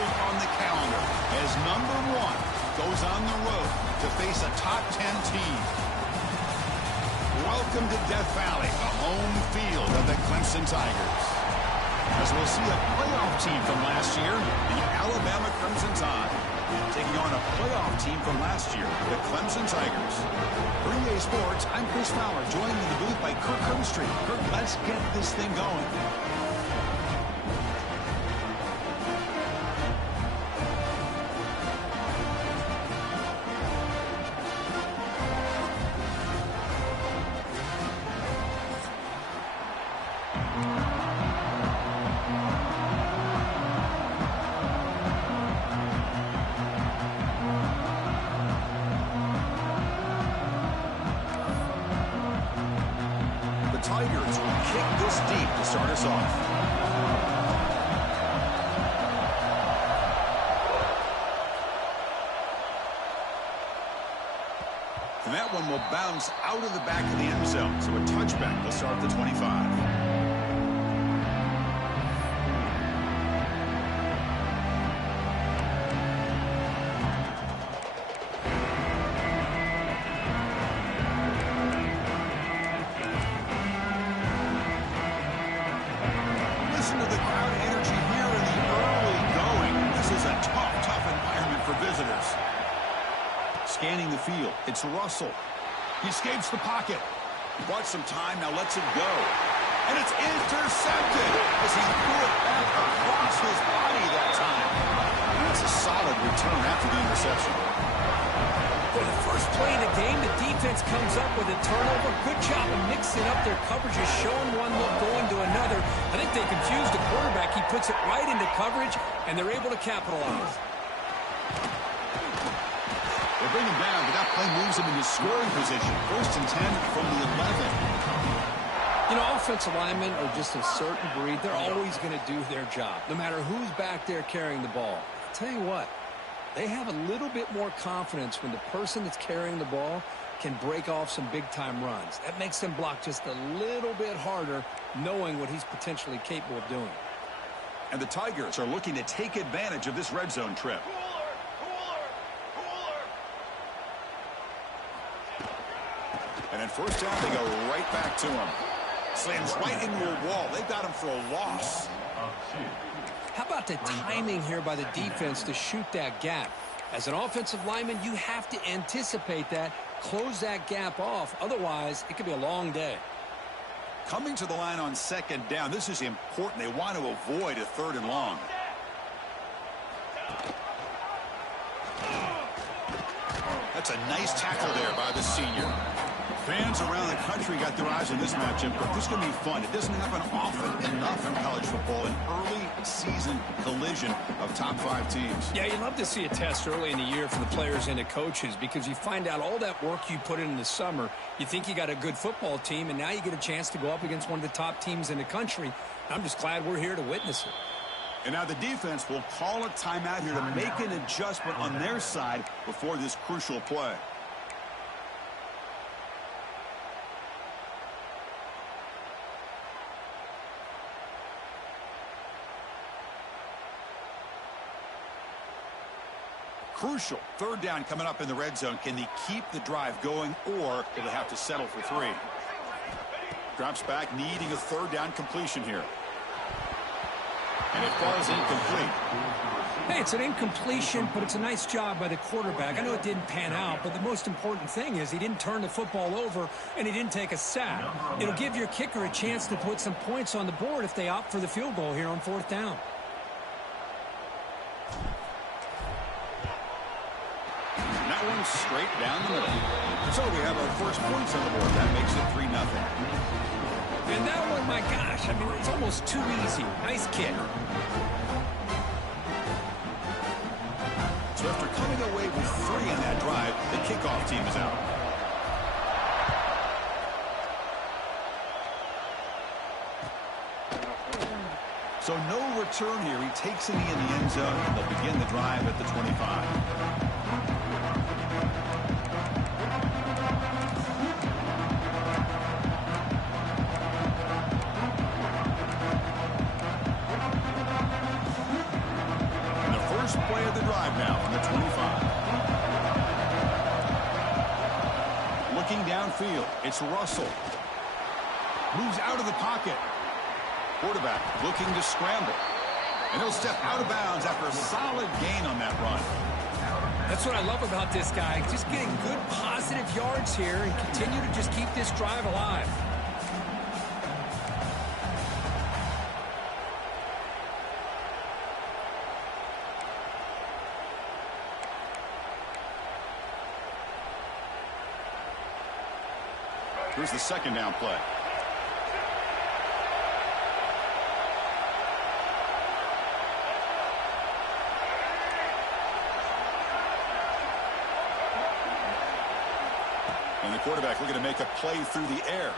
wrinkles on the calendar as number 1 goes on the road to face a top 10 team. Welcome to Death Valley, the home field of the Clemson Tigers. As we'll see a playoff team from last year, the Alabama Crimson Tide, taking on a playoff team from last year, the Clemson Tigers. For EA Sports, I'm Chris Fowler, joined in the booth by Kirk Herbstreit. Kirk, let's get this thing going. Tigers will kick this deep to start us off. And that one will bounce out of the back of the end zone. So a touchback will start at the 25. Scanning the field, it's Russell. He escapes the pocket. He bought some time, now lets it go. And it's intercepted as he threw it back across his body that time. And that's a solid return after the interception. For the first play of the game, the defense comes up with a turnover. Good job of mixing up their coverages, showing one look, going to another. I think they confused the quarterback. He puts it right into coverage, and they're able to capitalize. They bring him down, but that play moves him into scoring position. 1st and 10 from the 11. You know, offensive linemen are just a certain breed. They're always going to do their job, no matter who's back there carrying the ball. I'll tell you what, they have a little bit more confidence when the person that's carrying the ball can break off some big-time runs. That makes them block just a little bit harder, knowing what he's potentially capable of doing. And the Tigers are looking to take advantage of this red zone trip. And at first down, they go right back to him. Slams right into a wall. They got him for a loss. How about the timing here by the defense to shoot that gap? As an offensive lineman, you have to anticipate that, close that gap off. Otherwise, it could be a long day. Coming to the line on 2nd down, this is important. They want to avoid a 3rd and long. That's a nice tackle there by the senior. Fans around the country got their eyes on this matchup, but this is going to be fun. It doesn't happen often enough in college football, an early season collision of top 5 teams. Yeah, you love to see a test early in the year for the players and the coaches because you find out all that work you put in the summer. You think you got a good football team, and now you get a chance to go up against one of the top teams in the country. I'm just glad we're here to witness it. And now the defense will call a timeout here to make an adjustment on their side before this crucial play. Crucial 3rd down coming up in the red zone. Can they keep the drive going, or will they have to settle for 3? Drops back, needing a 3rd down completion here. And it falls incomplete. Hey, it's an incompletion, but it's a nice job by the quarterback. I know it didn't pan out, but the most important thing is he didn't turn the football over and he didn't take a sack. It'll give your kicker a chance to put some points on the board if they opt for the field goal here on 4th down. That one straight down the middle. So we have our first points on the board. That makes it 3-0. And that one, my gosh, I mean, it's almost too easy. Nice kick. So after coming away with 3 on that drive, the kickoff team is out. So no return here. He takes it in the end zone, and they'll begin the drive at the 25. play of the drive now from the 25. Looking downfield, it's Russell. Moves out of the pocket. Quarterback looking to scramble. And he'll step out of bounds after a solid gain on that run. That's what I love about this guy. Just getting good positive yards here and continue to just keep this drive alive. Here's the second down play. And the quarterback looking to make a play through the air.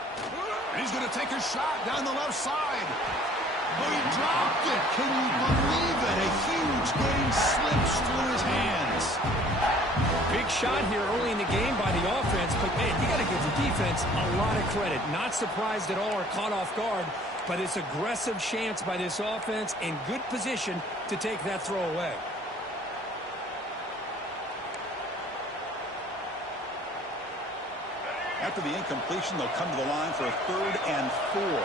And he's going to take a shot down the left side. Oh, he dropped it. Can you believe it? A huge gain slips through his hands. Big shot here early in the game by the offense, but man, you got to give the defense a lot of credit. Not surprised at all or caught off guard, but it's aggressive chance by this offense in good position to take that throw away. After the incompletion, they'll come to the line for a 3rd and 4.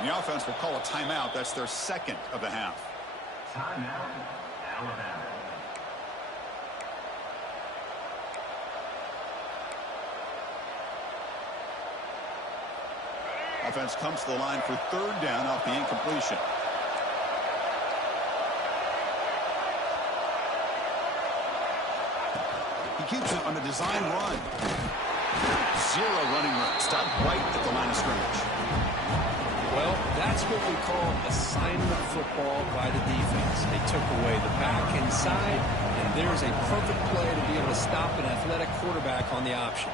The offense will call a timeout. That's their second of the half. Timeout, Alabama. Offense comes to the line for 3rd down off the incompletion. He keeps it on a design run. 0 running room. Stop right at the line of scrimmage. Well, that's what we call assignment football by the defense. They took away the back inside, and there's a perfect play to be able to stop an athletic quarterback on the option.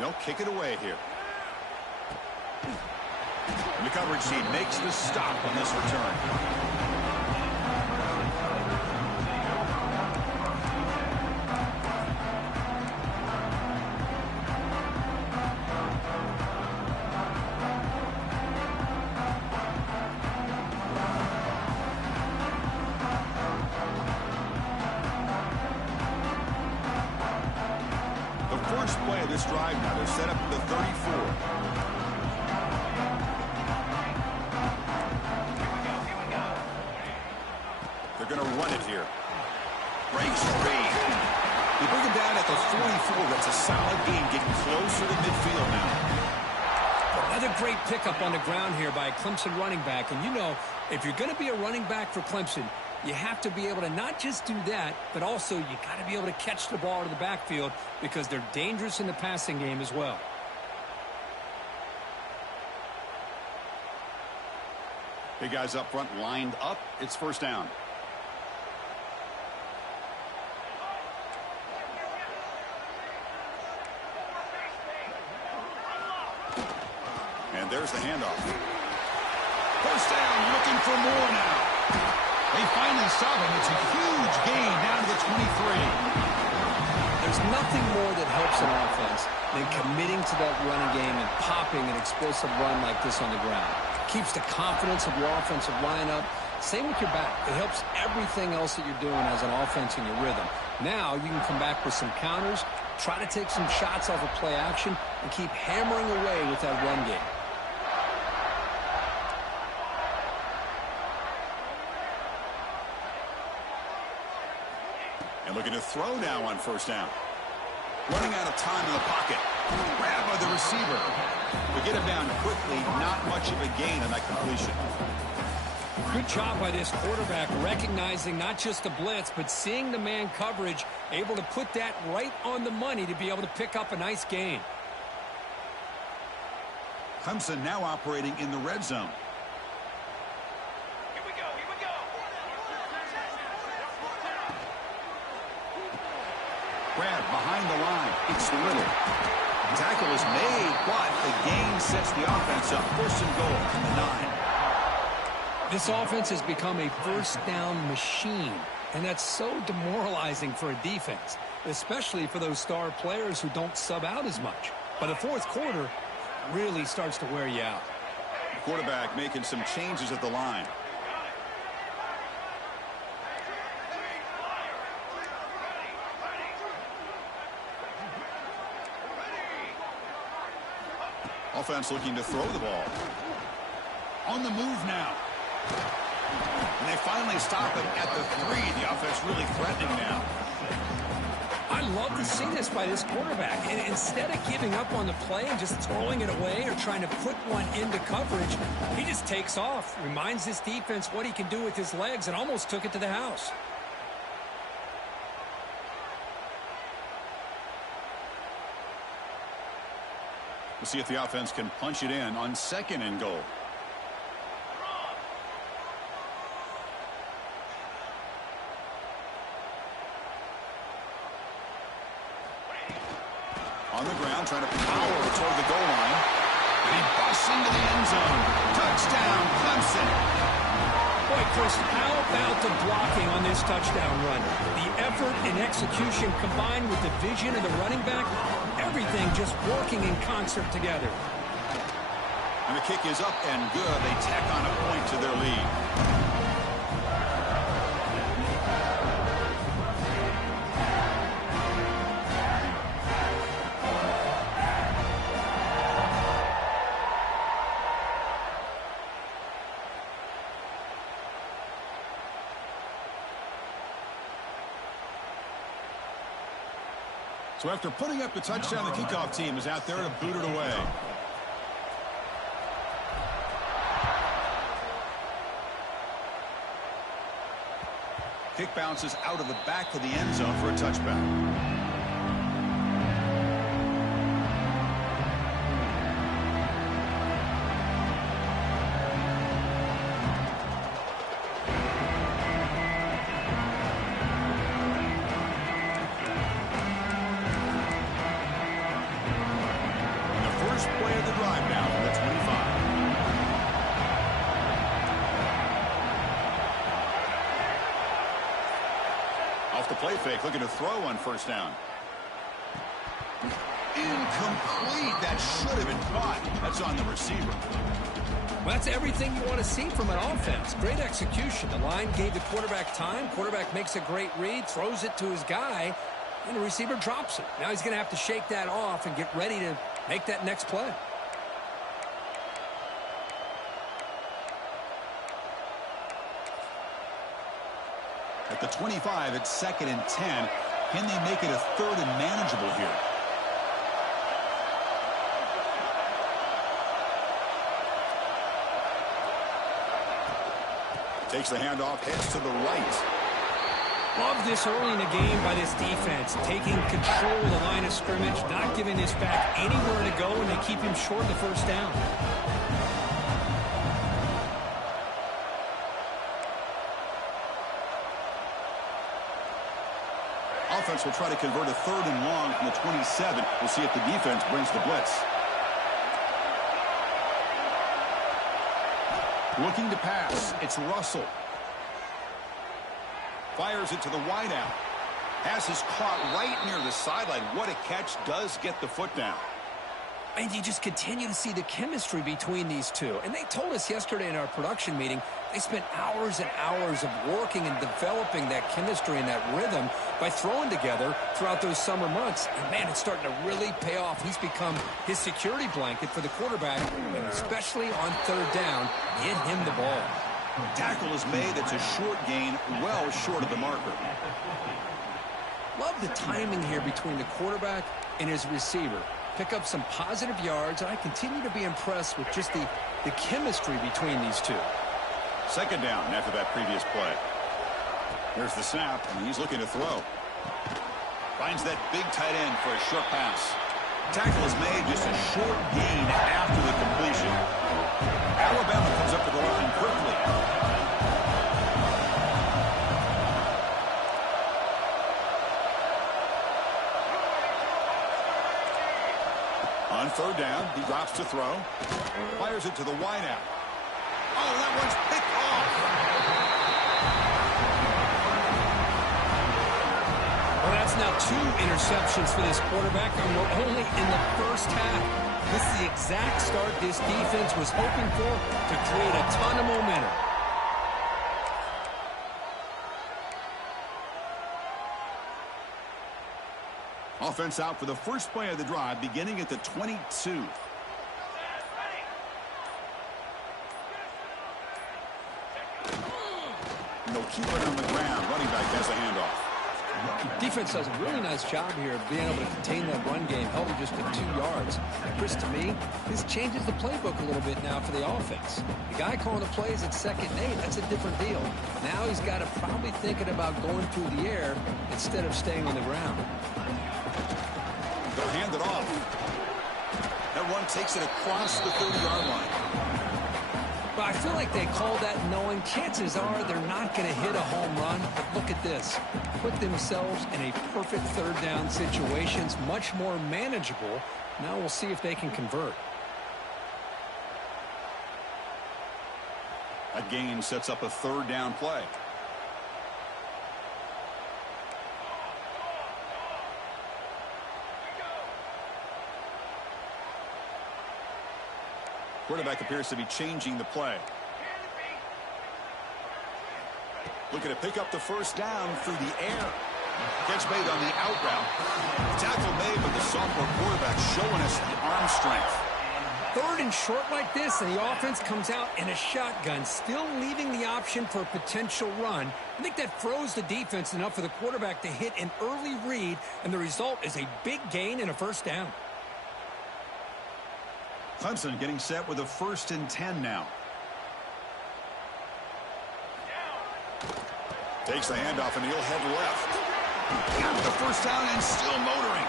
They'll kick it away here. And the coverage team makes the stop on this return. The first play of this drive now, they're set up at the 34. They're going to run it here. Breaks free. They bring him down at the 44. That's a solid gain, getting closer to midfield now. Another great pickup on the ground here by a Clemson running back. And you know, if you're going to be a running back for Clemson, you have to be able to not just do that, but also you got to be able to catch the ball to the backfield because they're dangerous in the passing game as well. Big guys up front lined up. It's 1st down. And there's the handoff. 1st down, looking for more now. They finally stop him. It's a huge gain down to the 23. There's nothing more that helps an offense than committing to that running game and popping an explosive run like this on the ground. Keeps the confidence of your offensive lineup. Same with your back. It helps everything else that you're doing as an offense in your rhythm. Now you can come back with some counters, try to take some shots off of play action, and keep hammering away with that run game. And looking to throw now on 1st down. Running out of time in the pocket. Grabbed by the receiver. But get him down quickly. Not much of a gain on that completion. Good job by this quarterback recognizing not just the blitz, but seeing the man coverage, able to put that right on the money to be able to pick up a nice gain. Clemson now operating in the red zone. Here we go, here we go. Grab behind the line. It's Little. Tackle is made, but the gain sets the offense up. 1st and goal from the 9. This offense has become a first down machine, and that's so demoralizing for a defense, especially for those star players who don't sub out as much. But the fourth quarter really starts to wear you out. Quarterback making some changes at the line. Offense looking to throw the ball. On the move now. And they finally stop it at the 3. The offense really threatening now. I love to see this by this quarterback. And instead of giving up on the play and just throwing it away or trying to put one into coverage, he just takes off, reminds this defense what he can do with his legs, and almost took it to the house. We'll see if the offense can punch it in on 2nd and goal. On the ground, trying to power toward the goal line. And he busts into the end zone. Touchdown, Clemson. Boy, Chris, how about the blocking on this touchdown run? The effort and execution combined with the vision of the running back, everything just working in concert together. And the kick is up and good. They tack on a point to their lead. So after putting up the touchdown, the kickoff team is out there to boot it away. Kick bounces out of the back of the end zone for a touchback. Play of the drive now from the 25. Off the play fake, looking to throw on 1st down. Incomplete. That should have been caught. That's on the receiver. Well, that's everything you want to see from an offense. Great execution. The line gave the quarterback time. Quarterback makes a great read, throws it to his guy, and the receiver drops it. Now he's going to have to shake that off and get ready to make that next play. At the 25, it's 2nd and 10. Can they make it a 3rd and manageable here? Takes the handoff, heads to the right. Love this early in the game by this defense, taking control of the line of scrimmage, not giving this back anywhere to go, and they keep him short of the 1st down. Offense will try to convert a 3rd and long from the 27. We'll see if the defense brings the blitz. Looking to pass. It's Russell. Fires it to the wideout. Pass is caught right near the sideline. What a catch. Does get the foot down. And you just continue to see the chemistry between these two. And they told us yesterday in our production meeting, they spent hours and hours of working and developing that chemistry and that rhythm by throwing together throughout those summer months. And, man, it's starting to really pay off. He's become his security blanket for the quarterback, and especially on 3rd down, get him the ball. Tackle is made. It's a short gain, well short of the marker. Love the timing here between the quarterback and his receiver. Pick up some positive yards, and I continue to be impressed with just the chemistry between these two. 2nd down after that previous play. There's the snap, and he's looking to throw. Finds that big tight end for a short pass. Tackle is made, just a short gain after the completion. Alabama comes up to the line quickly. On 3rd down, he drops to throw. Fires it to the wideout. Oh, that one's picked off. Well, that's now 2 interceptions for this quarterback, and we're only in the first half. This is the exact start this defense was hoping for to create a ton of momentum. Offense out for the first play of the drive, beginning at the 22. They'll keep it on the ground. Running back has a handoff. Defense does a really nice job here of being able to contain that run game, held it just to 2 yards. Chris, to me, this changes the playbook a little bit now for the offense. The guy calling the plays at 2nd and 8, that's a different deal. Now he's got to probably thinking about going through the air instead of staying on the ground. They'll hand it off. That one takes it across the 30-yard line. But I feel like they call that knowing chances are they're not going to hit a home run. But look at this. Put themselves in a perfect 3rd down situations, much more manageable. Now we'll see if they can convert. That gain sets up a 3rd down play. Quarterback appears to be changing the play. Looking to pick up the 1st down through the air. Catch made on the out route. Tackle made, but the sophomore quarterback showing us the arm strength. 3rd and short like this, and the offense comes out in a shotgun, still leaving the option for a potential run. I think that froze the defense enough for the quarterback to hit an early read, and the result is a big gain and a 1st down. Clemson getting set with a 1st and 10 now. Takes the handoff and he'll head left. Got the 1st down and still motoring.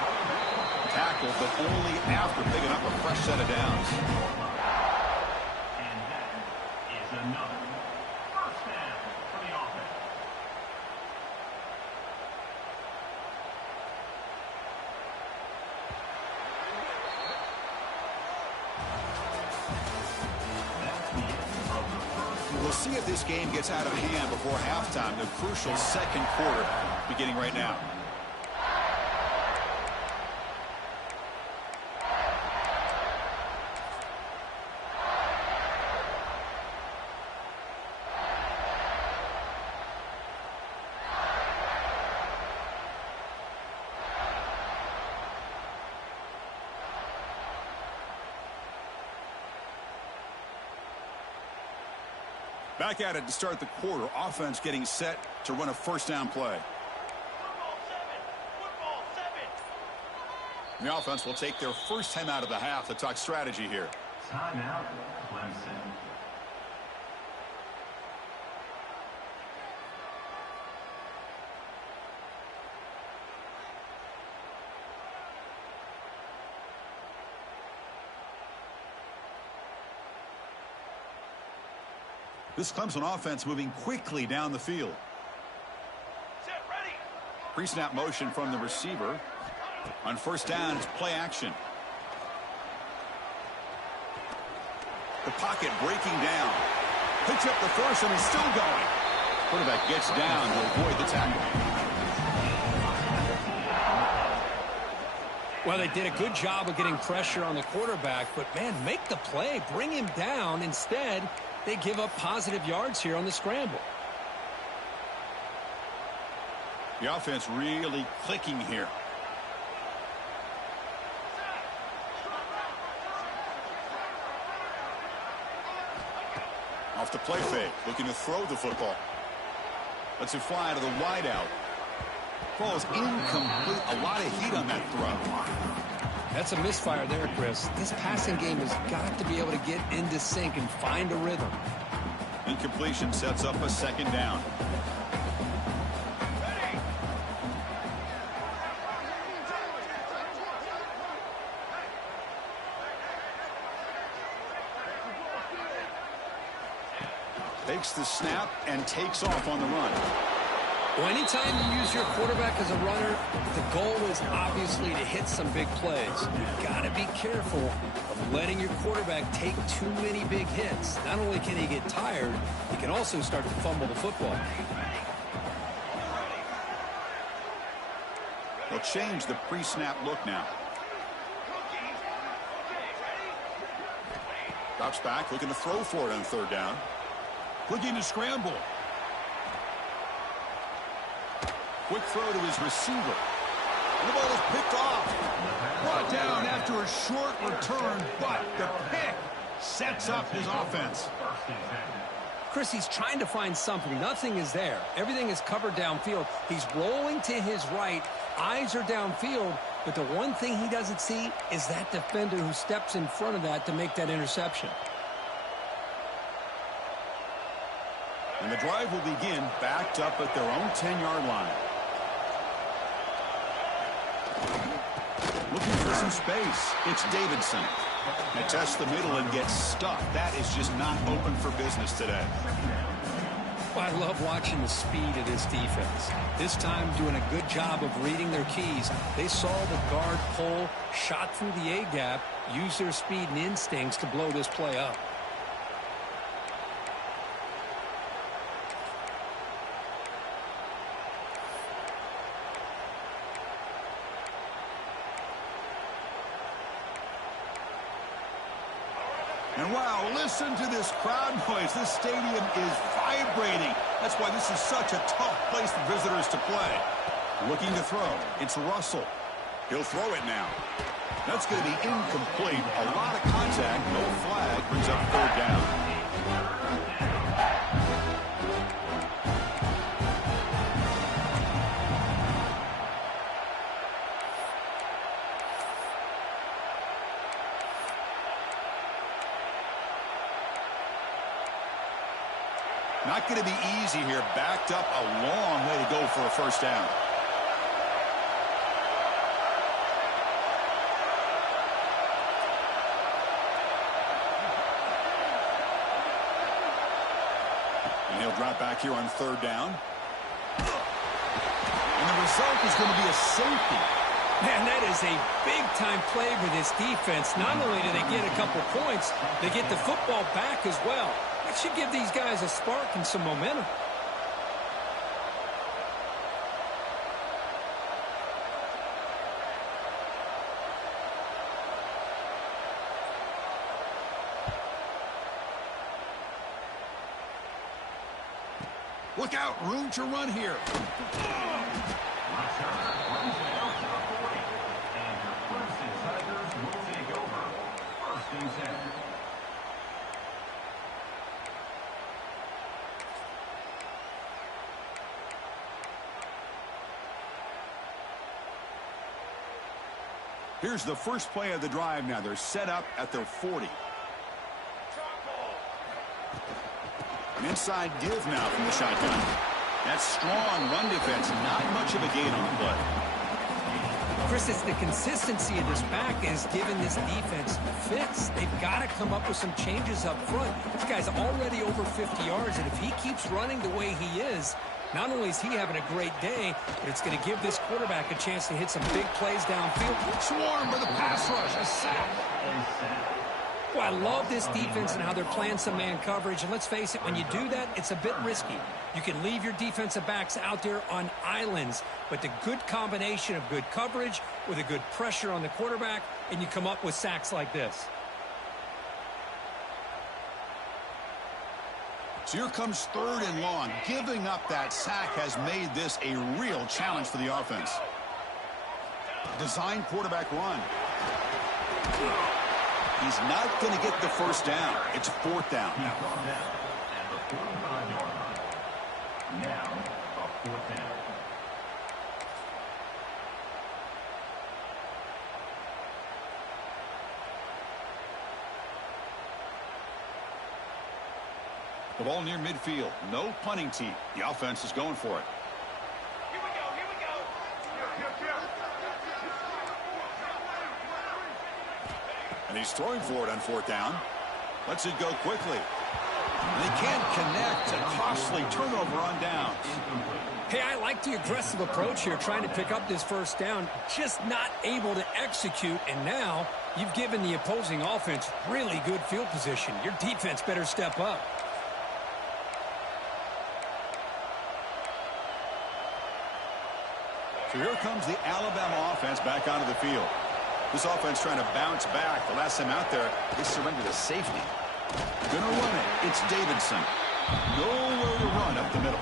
Tackled, but only after picking up a fresh set of downs. And that is another 1st down for the offense. We'll see if this game gets out of hand before halftime. The crucial 2nd quarter beginning right now. Back at it to start the quarter. Offense getting set to run a 1st down play. Football 7. The offense will take their first time out of the half to talk strategy here. Timeout, Clemson. This Clemson offense moving quickly down the field. Set, ready. Pre-snap motion from the receiver. On 1st down, it's play action. The pocket breaking down. Picks up the 1st and is still going. Quarterback gets down to avoid the tackle. Well, they did a good job of getting pressure on the quarterback, but, man, make the play. Bring him down. Instead, they give up positive yards here on the scramble. The offense really clicking here. Off the play fake, looking to throw the football. Lets it fly to the wideout. Falls incomplete. A lot of heat on that throw. That's a misfire there, Chris. This passing game has got to be able to get into sync and find a rhythm. Incompletion sets up a 2nd down. Takes the snap and takes off on the run. Well, anytime you use your quarterback as a runner, the goal is obviously to hit some big plays. You've got to be careful of letting your quarterback take too many big hits. Not only can he get tired, he can also start to fumble the football. They'll change the pre-snap look now. Drops back, looking to throw for it on third down. Looking to scramble. Quick throw to his receiver. And the ball is picked off. Brought down after a short return, but the pick sets up his offense. Chris, he's trying to find something. Nothing is there. Everything is covered downfield. He's rolling to his right. Eyes are downfield. But the one thing he doesn't see is that defender who steps in front of that to make that interception. And the drive will begin backed up at their own 10-yard line. Looking for some space. It's Davidson. They test the middle and get stuffed. That is just not open for business today. I love watching the speed of this defense. This time doing a good job of reading their keys. They saw the guard pull, shot through the A-gap, used their speed and instincts to blow this play up. And wow, listen to this crowd noise. This stadium is vibrating. That's why this is such a tough place for visitors to play. Looking to throw. It's Russell. He'll throw it now. That's going to be incomplete. A lot of contact. No flag. Brings up third down. Not going to be easy here. Backed up a long way to go for a first down. And he'll drop back here on third down. And the result is going to be a safety. Man, that is a big-time play for this defense. Not only do they get a couple points, they get the football back as well. It should give these guys a spark and some momentum. Look out, room to run here. Here's the first play of the drive now. They're set up at their 40. An inside give now from the shotgun. That's strong run defense. Not much of a gain on the play. Chris, it's the consistency of this back is giving this defense fits. They've got to come up with some changes up front. This guy's already over 50 yards, and if he keeps running the way he is, not only is he having a great day, but it's going to give this quarterback a chance to hit some big plays downfield. Swarm with a pass rush. A sack. Well, I love this defense and how they're playing some man coverage. And let's face it, when you do that, it's a bit risky. You can leave your defensive backs out there on islands, but the good combination of good coverage with a good pressure on the quarterback, and you come up with sacks like this. So here comes third and long. Giving up that sack has made this a real challenge for the offense. Design quarterback run. He's not going to get the first down. It's fourth down. Now, a 45-yard line. Now, a fourth down. The ball near midfield. No punting tee. The offense is going for it. Here we go. Here we go. And he's throwing for it on fourth down. Lets it go quickly. They can't connect. A costly turnover on downs. Hey, I like the aggressive approach here, trying to pick up this first down, just not able to execute, and now you've given the opposing offense really good field position. Your defense better step up. So here comes the Alabama offense back onto the field. This offense trying to bounce back. The last time out there, they surrendered a safety. Gonna run it. It's Davidson. Nowhere to run up the middle.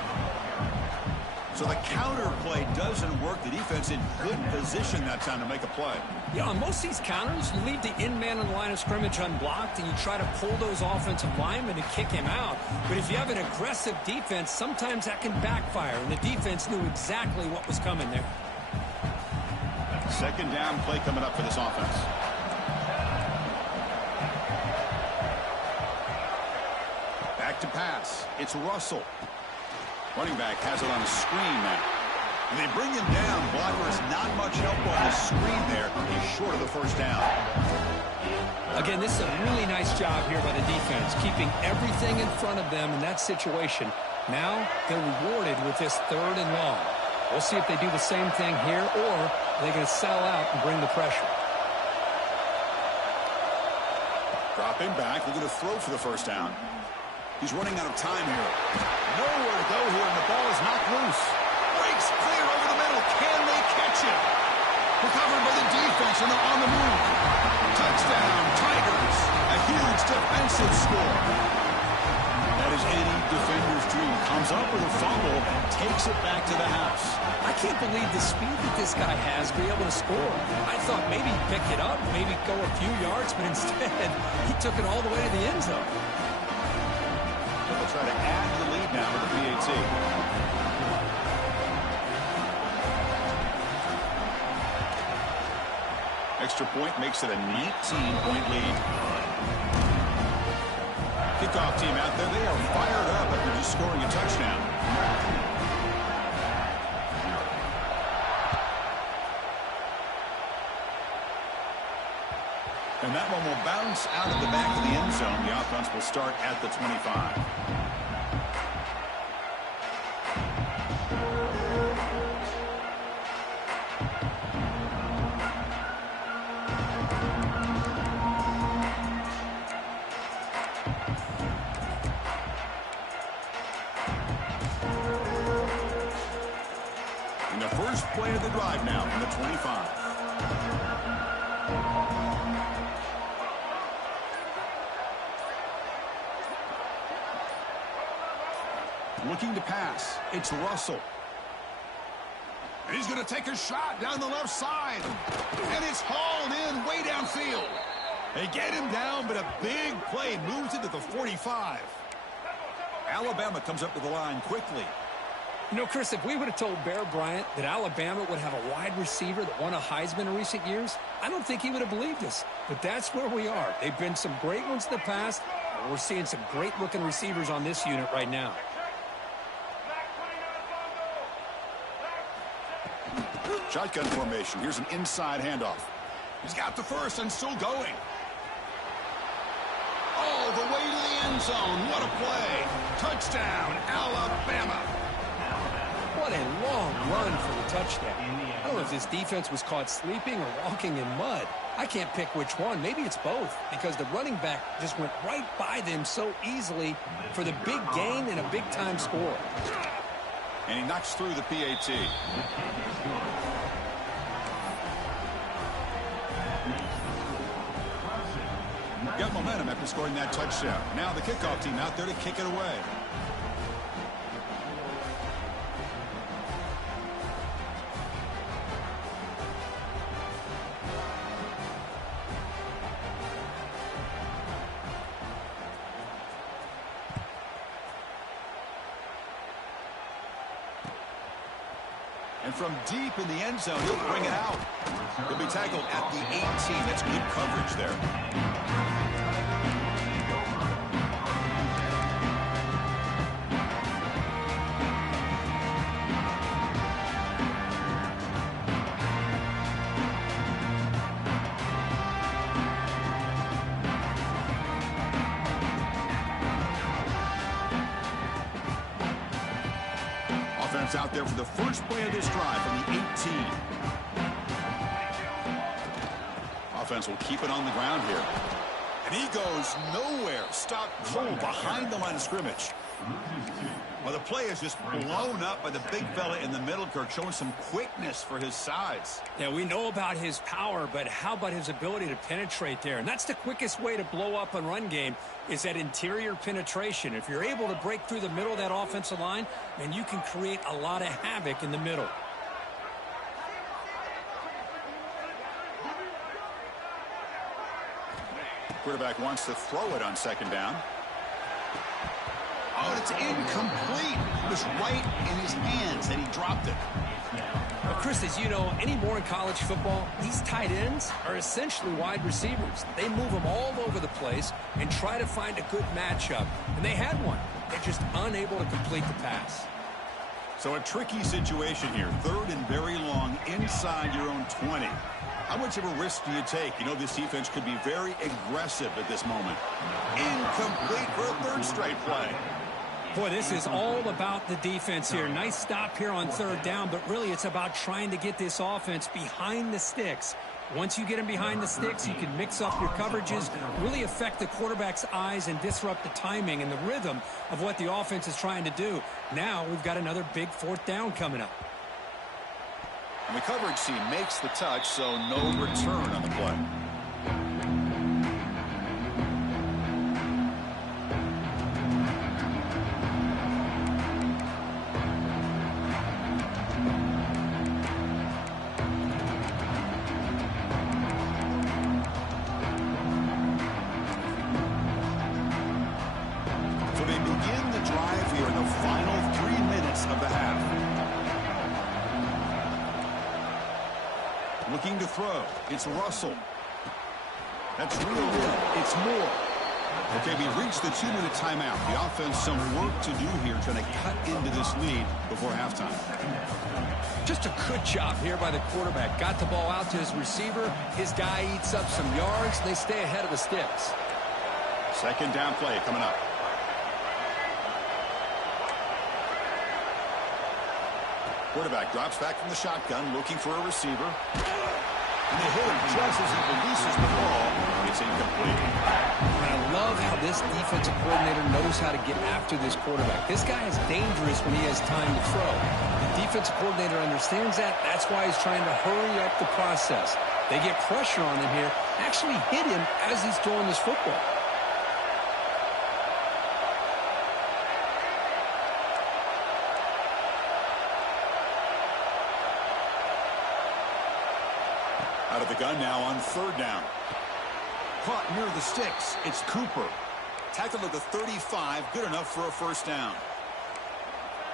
So the counter play doesn't work. The defense in good position that time to make a play. Yeah, on most of these counters, you leave the in-man on the line of scrimmage unblocked, and you try to pull those offensive linemen and kick him out. But if you have an aggressive defense, sometimes that can backfire, and the defense knew exactly what was coming there. Second down play coming up for this offense. Back to pass. It's Russell. Running back has it on a screen now. They bring him down. Blocker has not much help on the screen there. He's short of the first down. Again, this is a really nice job here by the defense, keeping everything in front of them in that situation. Now they're rewarded with this 3rd and long. We'll see if they do the same thing here, or are they going to sell out and bring the pressure. Dropping back, looking to throw for the first down. He's running out of time here. Nowhere to go here, and the ball is knocked loose. Breaks clear over the middle. Can they catch it? Recovered by the defense, and they're on the move. Touchdown, Tigers. A huge defensive score. That is any defender's dream. Comes up with a fumble, takes it back to the house. I can't believe the speed that this guy has to be able to score. I thought maybe he'd pick it up, maybe go a few yards, but instead he took it all the way to the end zone. They'll try to add to the lead now with the PAT. Extra point makes it a 19-point lead. Kickoff team out there, they are fired up after just scoring a touchdown. And that one will bounce out of the back of the end zone. The offense will start at the 25. And the first play of the drive now from the 25. Looking to pass. It's Russell. And he's going to take a shot down the left side. And it's hauled in way downfield. They get him down, but a big play moves it to the 45. Alabama comes up to the line quickly. You know, Chris, if we would have told Bear Bryant that Alabama would have a wide receiver that won a Heisman in recent years, I don't think he would have believed us. But that's where we are. They've been some great ones in the past. We're seeing some great-looking receivers on this unit right now. Shotgun formation. Here's an inside handoff. He's got the first and still going. Oh, the way to the end zone. What a play. Touchdown, Alabama. What a long run for the touchdown. I don't know if this defense was caught sleeping or walking in mud. I can't pick which one. Maybe it's both, because the running back just went right by them so easily for the big gain and a big-time score. And he knocks through the PAT. Got momentum after scoring that touchdown. Now the kickoff team out there to kick it away. And from deep in the end zone, he'll bring it out. He'll be tackled at the 18. That's good coverage there. out there for the first play of this drive from the 18. Offense will keep it on the ground here. And he goes nowhere. Stopped cold behind the line of scrimmage. Well, the play is just blown up by the big fella in the middle, Kirk, showing some quickness for his size. Yeah, we know about his power, but how about his ability to penetrate there? And that's the quickest way to blow up a run game, is that interior penetration. If you're able to break through the middle of that offensive line, then you can create a lot of havoc in the middle. Quarterback wants to throw it on second down. Oh, it's incomplete. It was right in his hands, and he dropped it. Well, Chris, as you know, anymore in college football, these tight ends are essentially wide receivers. They move them all over the place and try to find a good matchup. And they had one. They're just unable to complete the pass. So a tricky situation here. Third and very long inside your own 20. How much of a risk do you take? You know, this defense could be very aggressive at this moment. Incomplete for a third straight play. Boy, this is all about the defense here. Nice stop here on third down, but really it's about trying to get this offense behind the sticks. Once you get them behind the sticks, you can mix up your coverages, really affect the quarterback's eyes and disrupt the timing and the rhythm of what the offense is trying to do. Now we've got another big fourth down coming up. And the coverage team makes the touch, so no return on the play. So they begin the drive here in the final 3 minutes of the half. Looking to throw. It's Russell. That's real good. It's Moore. Okay, we reached the 2-minute timeout. The offense some work to do here, trying to cut into this lead before halftime. Just a good job here by the quarterback. Got the ball out to his receiver. His guy eats up some yards. They stay ahead of the sticks. Second down play coming up. Quarterback drops back from the shotgun, looking for a receiver. And they hit him just as he releases the ball. It's incomplete. And I love how this defensive coordinator knows how to get after this quarterback. This guy is dangerous when he has time to throw. The defensive coordinator understands that. That's why he's trying to hurry up the process. They get pressure on him here, actually hit him as he's throwing this football. Out of the gun now on third down. Caught near the sticks. It's Cooper. Tackled at the 35. Good enough for a first down.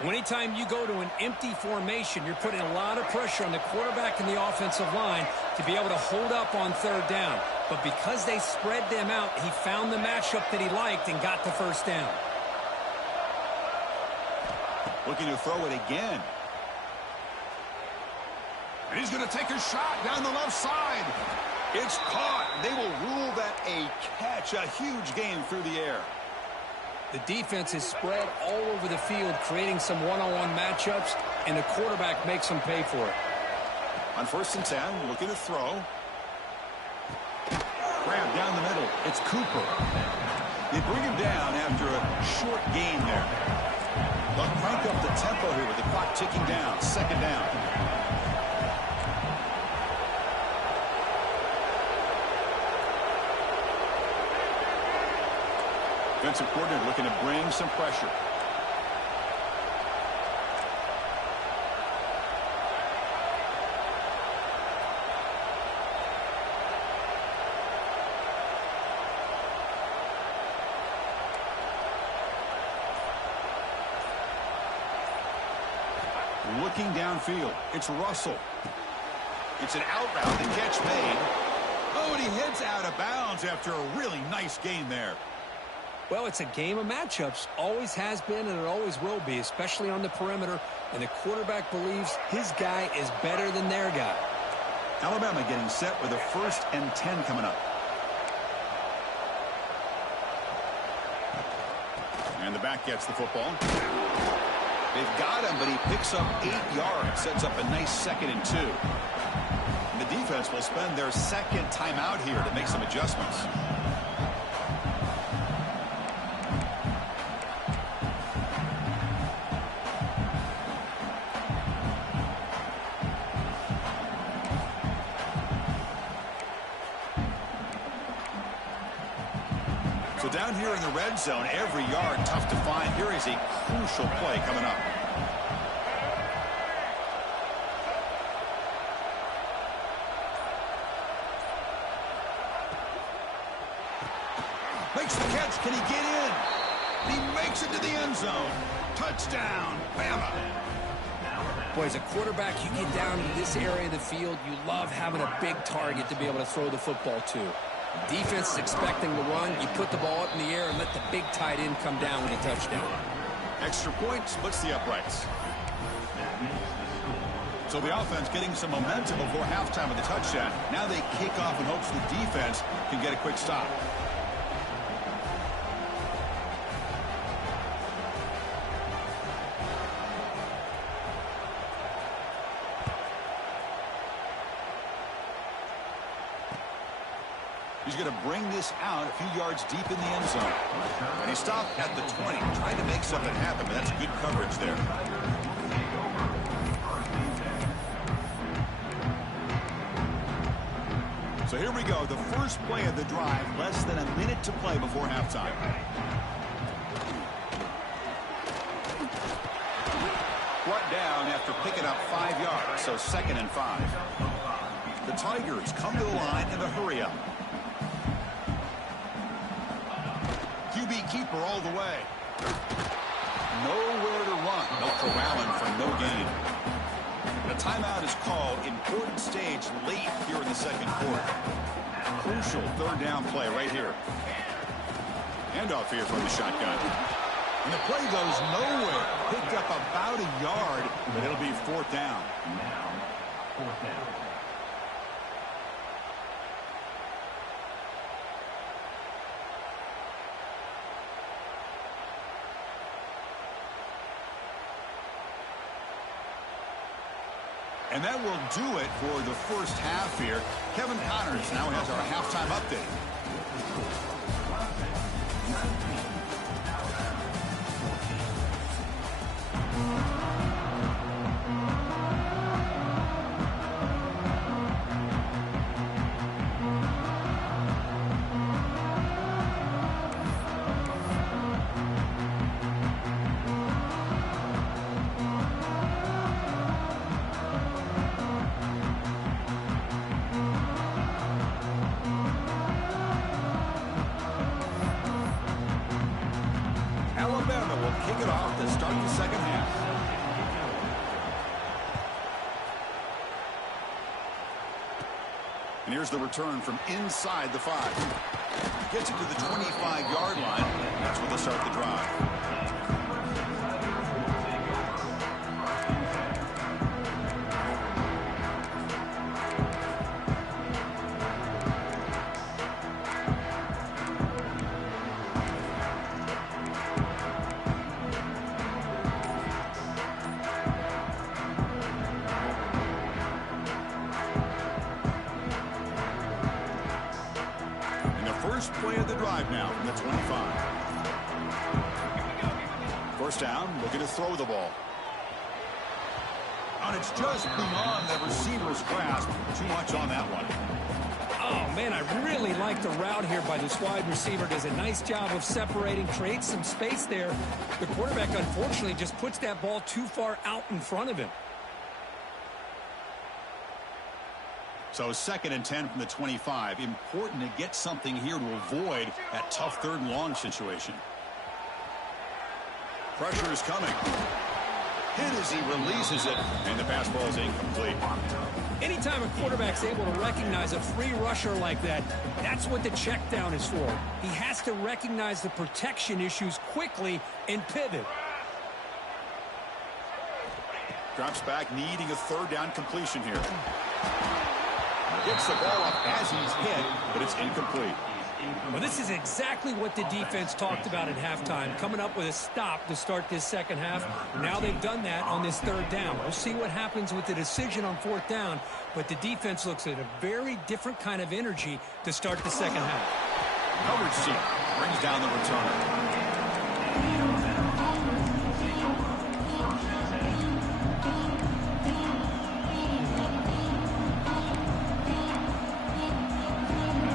Anytime you go to an empty formation, you're putting a lot of pressure on the quarterback and the offensive line to be able to hold up on third down. But because they spread them out, he found the matchup that he liked and got the first down. Looking to throw it again. And he's going to take a shot down the left side. It's caught. They will rule that a catch. A huge gain through the air. The defense is spread all over the field, creating some one-on-one matchups, and the quarterback makes them pay for it. On 1st and 10, looking to throw. Grab down the middle. It's Cooper. They bring him down after a short gain there. They'll crank up the tempo here with the clock ticking down. Second down. Defensive coordinator looking to bring some pressure. Looking downfield. It's Russell. It's an out route. The catch made. Oh, and he heads out of bounds after a really nice gain there. Well, it's a game of matchups. Always has been and it always will be, especially on the perimeter. And the quarterback believes his guy is better than their guy. Alabama getting set with a 1st and 10 coming up. And the back gets the football. They've got him, but he picks up 8 yards, sets up a nice 2nd and 2. And the defense will spend their second timeout here to make some adjustments. So down here in the red zone, every yard tough to find. Here is a crucial play coming up. Makes the catch. Can he get in? He makes it to the end zone. Touchdown, Bama. Boy, as a quarterback, you get down to this area of the field, you love having a big target to be able to throw the football to. Defense is expecting the run. You put the ball up in the air and let the big tight end come down with a touchdown. Extra point splits the uprights. So the offense getting some momentum before halftime with the touchdown. Now they kick off in hopes the defense can get a quick stop. He's going to bring this out a few yards deep in the end zone. And he stopped at the 20, trying to make something happen, but that's good coverage there. So here we go, the first play of the drive, less than a minute to play before halftime. Brought down after picking up 5 yards, so 2nd and 5. The Tigers come to the line in the hurry up. QB keeper all the way. Nowhere to run. No corralling for no gain. And a timeout is called. Important stage late here in the second quarter. Crucial 3rd down play right here. Handoff here from the shotgun. And the play goes nowhere. Picked up about a yard, but it'll be 4th down. Now, 4th down. And that will do it for the first half here. Kevin Connors now has our halftime update. Kick it off to start the second half. And here's the return from inside the 5. Gets it to the 25-yard line. That's where they'll start the drive. First play of the drive now from the 25. First down, looking to throw the ball. And it's just beyond the receiver's grasp. Too much on that one. Oh, man, I really like the route here by this wide receiver. Does a nice job of separating, creates some space there. The quarterback, unfortunately, just puts that ball too far out in front of him. So 2nd and 10 from the 25. Important to get something here to avoid that tough 3rd and long situation. Pressure is coming. Hit as he releases it, and the pass ball is incomplete. Anytime a quarterback's able to recognize a free rusher like that, that's what the check down is for. He has to recognize the protection issues quickly and pivot. Drops back, needing a 3rd down completion here. Gets the ball up as he's hit, but it's incomplete. Well, this is exactly what the defense talked about at halftime, coming up with a stop to start this second half. Now they've done that on this third down. We'll see what happens with the decision on fourth down, but the defense looks at a very different kind of energy to start the second half. Coverage team brings down the returner.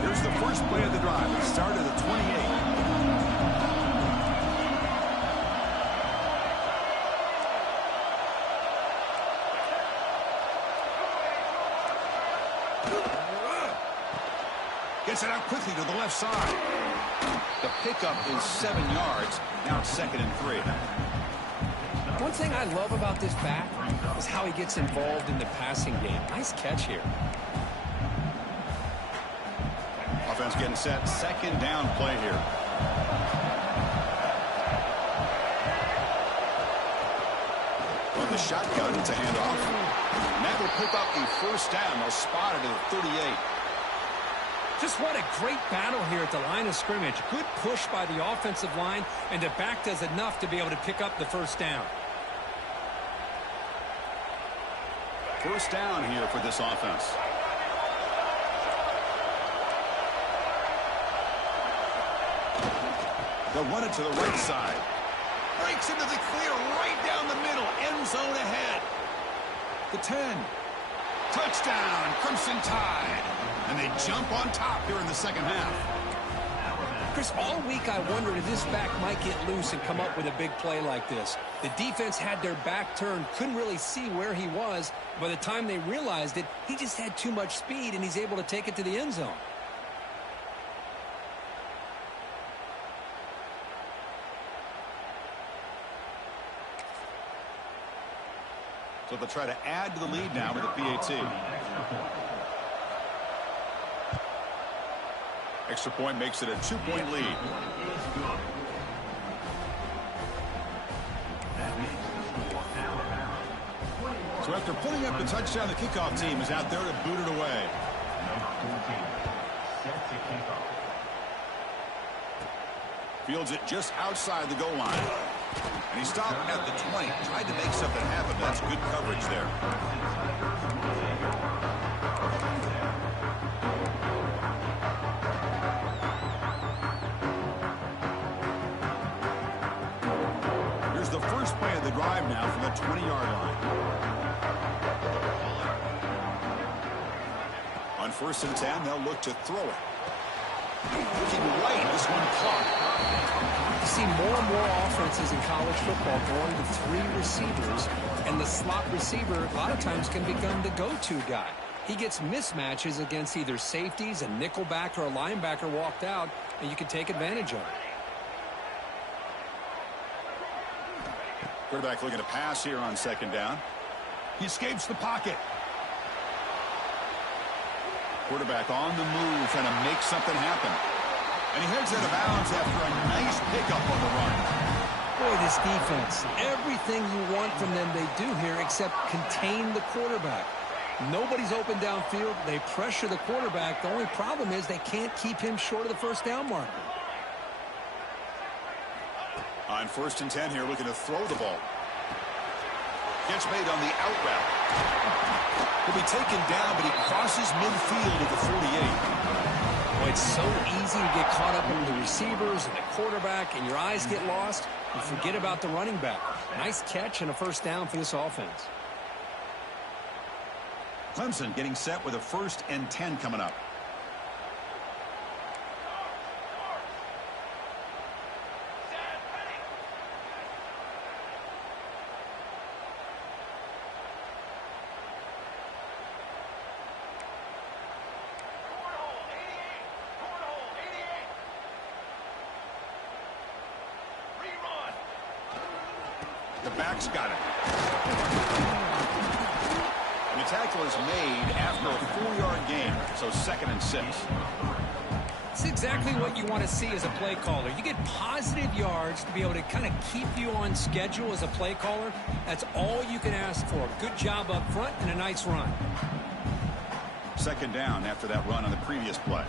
Here's the first play of the drive. It started at the 28. Gets it out quickly to the left side. The pickup is 7 yards. Now it's 2nd and 3. One thing I love about this back is how he gets involved in the passing game. Nice catch here. Offense getting set. 2nd down play here. From the shotgun, it's a handoff. And that will pick up a first down. They'll spot it at the 38. Just what a great battle here at the line of scrimmage. Good push by the offensive line, and the back does enough to be able to pick up the first down. First down here for this offense. They'll run it to the right side. Breaks into the clear right down the middle. End zone ahead. The 10. Touchdown, Crimson Tide. And they jump on top here in the second half. Chris, all week I wondered if this back might get loose and come up with a big play like this. The defense had their back turned, couldn't really see where he was. By the time they realized it, he just had too much speed, and he's able to take it to the end zone. So they'll try to add to the lead now with a PAT. Extra point makes it a 2-point lead. So after putting up the touchdown, the kickoff team is out there to boot it away. Fields it just outside the goal line. And he stopped at the 20. Tried to make something happen. That's good coverage there. Here's the first play of the drive now from the 20-yard line. On 1st and 10, they'll look to throw it. Looking right, this one caught. You see more and more offenses in college football going to 3 receivers, and the slot receiver a lot of times can become the go-to guy. He gets mismatches against either safeties, a nickelback, or a linebacker walked out, and you can take advantage of it. Quarterback looking to pass here on 2nd down. He escapes the pocket. Quarterback on the move, trying to make something happen. And he heads out of bounds after a nice pickup on the run. Boy, this defense, everything you want from them they do here except contain the quarterback. Nobody's open downfield. They pressure the quarterback. The only problem is they can't keep him short of the first down marker. On 1st and 10 here, looking to throw the ball. Catch made on the out route. He'll be taken down, but he crosses midfield at the 48. Boy, it's so easy to get caught up in the receivers and the quarterback, and your eyes get lost. You forget about the running back. Nice catch and a first down for this offense. Clemson getting set with a 1st and 10 coming up. The back's got it. And the tackle is made after a 4-yard gain, so 2nd and 6. It's exactly what you want to see as a play caller. You get positive yards to be able to kind of keep you on schedule as a play caller. That's all you can ask for. Good job up front and a nice run. 2nd down after that run on the previous play.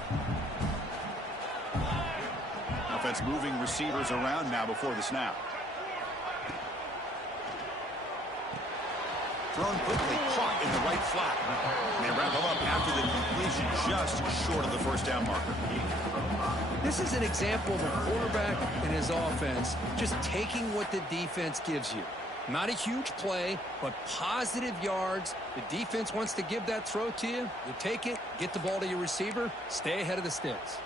offense moving receivers around now before the snap. Thrown quickly, caught in the right flat. And they wrap him up after the completion just short of the first down marker. This is an example of a quarterback and his offense just taking what the defense gives you. Not a huge play, but positive yards. The defense wants to give that throw to you. You take it, get the ball to your receiver, stay ahead of the sticks.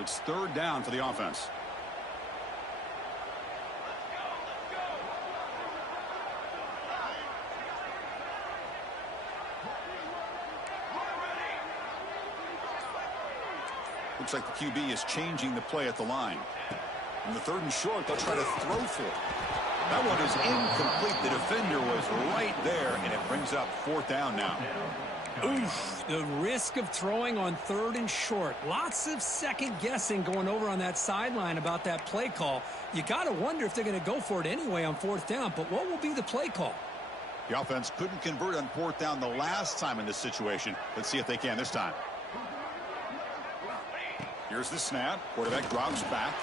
It's third down for the offense. Looks like the QB is changing the play at the line. In the third and short, they'll try to throw for it. That one is incomplete. The defender was right there, and it brings up fourth down now. Oof, the risk of throwing on third and short. Lots of second guessing going over on that sideline about that play call. You got to wonder if they're going to go for it anyway on fourth down, but what will be the play call? The offense couldn't convert on fourth down the last time in this situation. Let's see if they can this time. Here's the snap. Quarterback drops back.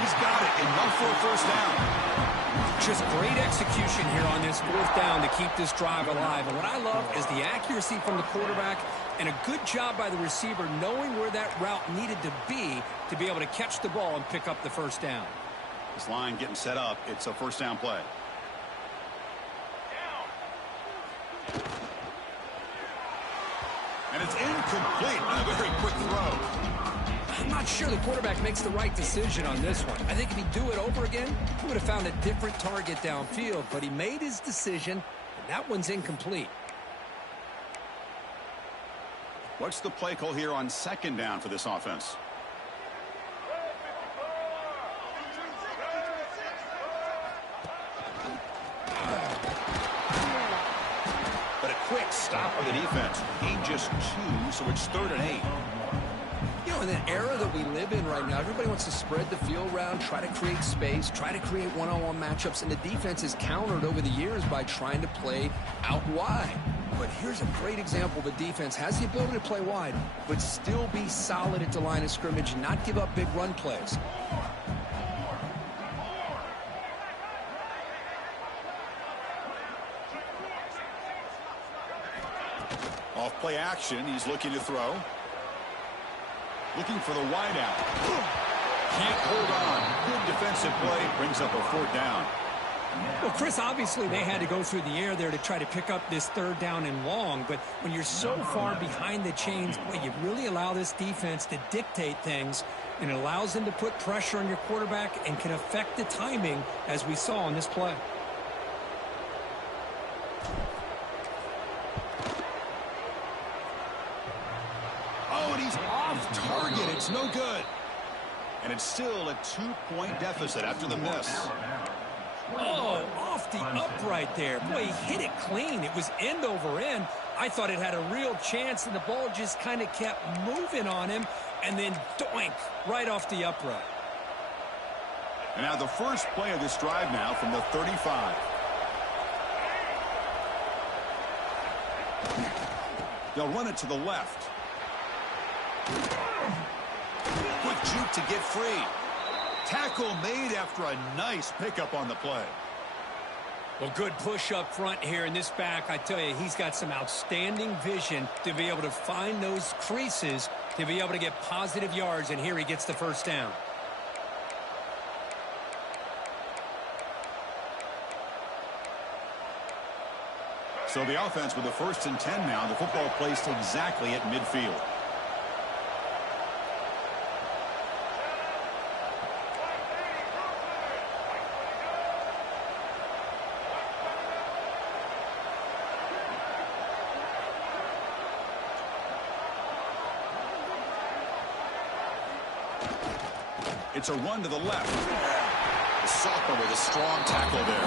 He's got it. Enough for a first down. Just great execution here on this fourth down to keep this drive alive. And what I love is the accuracy from the quarterback and a good job by the receiver knowing where that route needed to be able to catch the ball and pick up the first down. This line getting set up. It's a first down play. And it's incomplete on a very quick throw. I'm not sure the quarterback makes the right decision on this one. I think if he'd do it over again, he would have found a different target downfield, but he made his decision, and that one's incomplete. What's the play call here on second down for this offense? But a quick stop on the defense. Gain just 2, so it's 3rd and 8. You know, in an era that we live in right now, everybody wants to spread the field around, try to create space, try to create one-on-one matchups, and the defense is countered over the years by trying to play out wide. But here's a great example. The defense has the ability to play wide, but still be solid at the line of scrimmage and not give up big run plays. Off play action, he's looking to throw. Looking for the wide out. Can't hold on. Good defensive play. Brings up a 4th down. Well, Chris, obviously they had to go through the air there to try to pick up this 3rd down and long. But when you're so far behind the chains, boy, you really allow this defense to dictate things. And it allows them to put pressure on your quarterback and can affect the timing, as we saw on this play. Oh, and he's off target. It's no good. And it's still a 2-point deficit after the miss. Oh, off the upright there. Boy, he hit it clean. It was end over end. I thought it had a real chance, and the ball just kind of kept moving on him, and then doink, right off the upright. And now the first play of this drive now from the 35. They'll run it to the left. Quick juke to get free. Tackle made after a nice pickup on the play. Well, good push up front here in this back. I tell you, he's got some outstanding vision to be able to find those creases, to be able to get positive yards, and here he gets the first down. So the offense with the 1st and 10 now. The football placed exactly at midfield. It's a run to the left. The sophomore with a strong tackle there.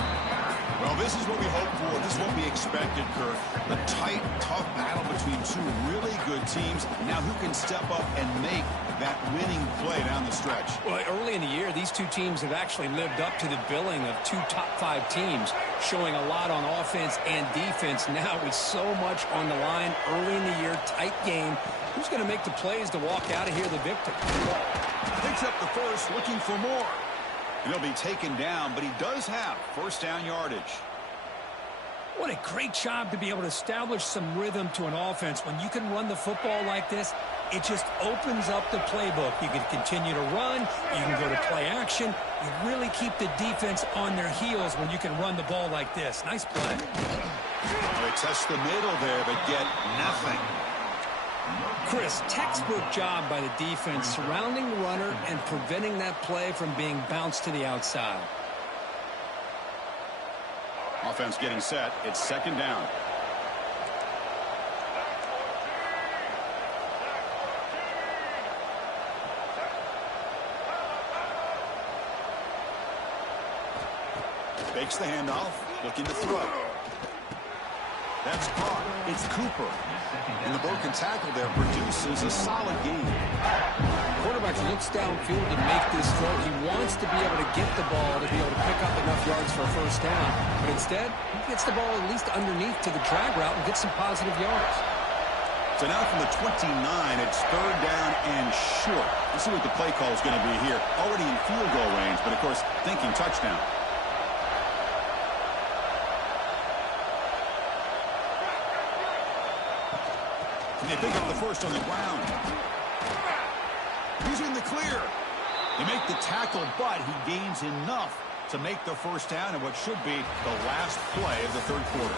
Well, this is what we hoped for. This is what we expected, Kirk. A tight, tough battle between 2 really good teams. Now who can step up and make that winning play down the stretch? Well, early in the year, these 2 teams have actually lived up to the billing of 2 top 5 teams. showing a lot on offense and defense. Now with so much on the line early in the year, tight game. Who's going to make the plays to walk out of here the victor? Picks up the first, looking for more. And he'll be taken down, but he does have first down yardage. What a great job to be able to establish some rhythm to an offense. When you can run the football like this, it just opens up the playbook. You can continue to run. You can go to play action. You really keep the defense on their heels when you can run the ball like this. Nice play. They test the middle there, but get nothing. Chris, textbook job by the defense surrounding the runner and preventing that play from being bounced to the outside. Offense getting set. It's second down. Fakes the handoff, looking to throw. That's caught. It's Cooper. And the broken tackle there produces a solid game. Quarterback looks downfield to make this throw. He wants to be able to get the ball to be able to pick up enough yards for a first down. But instead, he gets the ball at least underneath to the drag route and gets some positive yards. So now from the 29, it's third down and short. Let's see what the play call is going to be here. Already in field goal range, but of course, thinking touchdown. And they pick up the first on the ground. He's in the clear. They make the tackle, but he gains enough to make the first down in what should be the last play of the third quarter.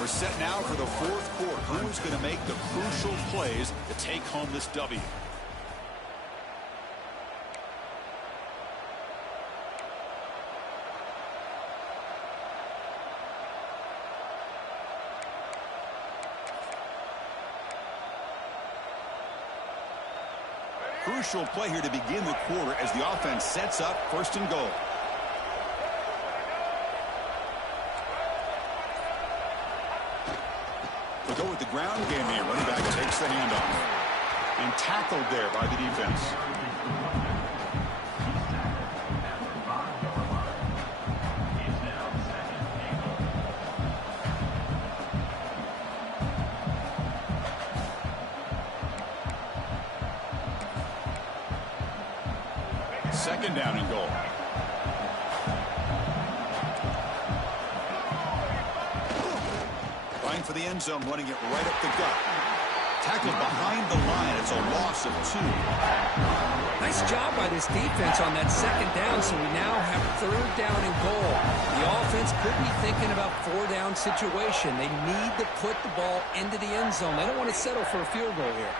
We're set now for the fourth quarter. Who's going to make the crucial plays to take home this W? Crucial play here to begin the quarter as the offense sets up first and goal. We'll go with the ground game here. Running back takes the handoff. And tackled there by the defense. Second down and goal. Trying for the end zone, running it right up the gut. Tackled behind the line. It's a loss of 2. Nice job by this defense on that second down, so we now have third down and goal. The offense could be thinking about 4-down situation. They need to put the ball into the end zone. They don't want to settle for a field goal here.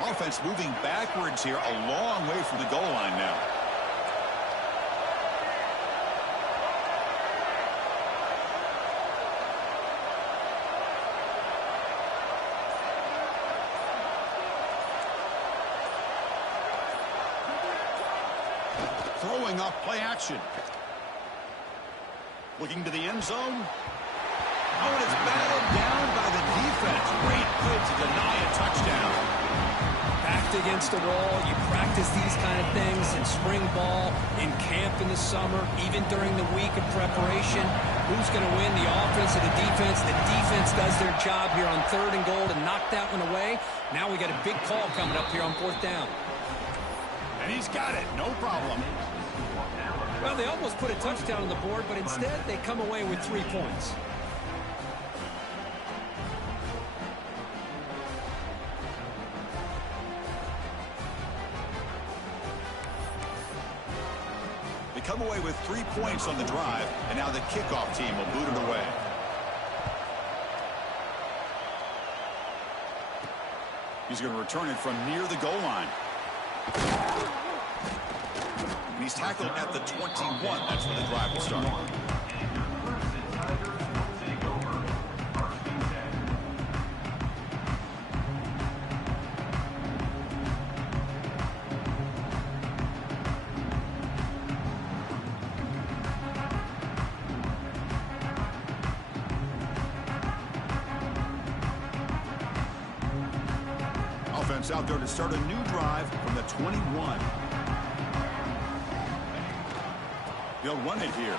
Offense moving backwards here, a long way from the goal line now. Throwing off play action. Looking to the end zone. Oh, and it's batted down by the defense. Great play to deny a touchdown. Backed against the wall, you practice these kind of things in spring ball, in camp in the summer, even during the week of preparation. Who's going to win, the offense or the defense? The defense does their job here on third and goal to knock that one away. Now we got a big call coming up here on fourth down. And he's got it, no problem. Well, they almost put a touchdown on the board, but instead they come away with 3 points. Come away with 3 points on the drive, and now the kickoff team will boot it away. He's going to return it from near the goal line. And he's tackled at the 21. That's where the drive will start. offense out there to start a new drive from the 21. They'll run it here.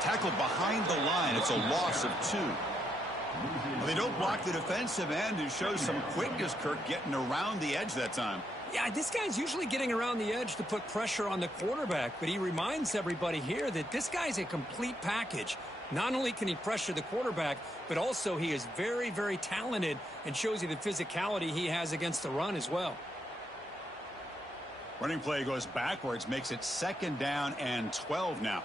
Tackled behind the line. It's a loss of 2. Well, they don't block the defensive end and show some quickness, Kirk, getting around the edge that time. Yeah, this guy's usually getting around the edge to put pressure on the quarterback, but he reminds everybody here that this guy's a complete package. Not only can he pressure the quarterback, but also he is very, very talented and shows you the physicality he has against the run as well. Running play goes backwards, makes it 2nd down and 12 now.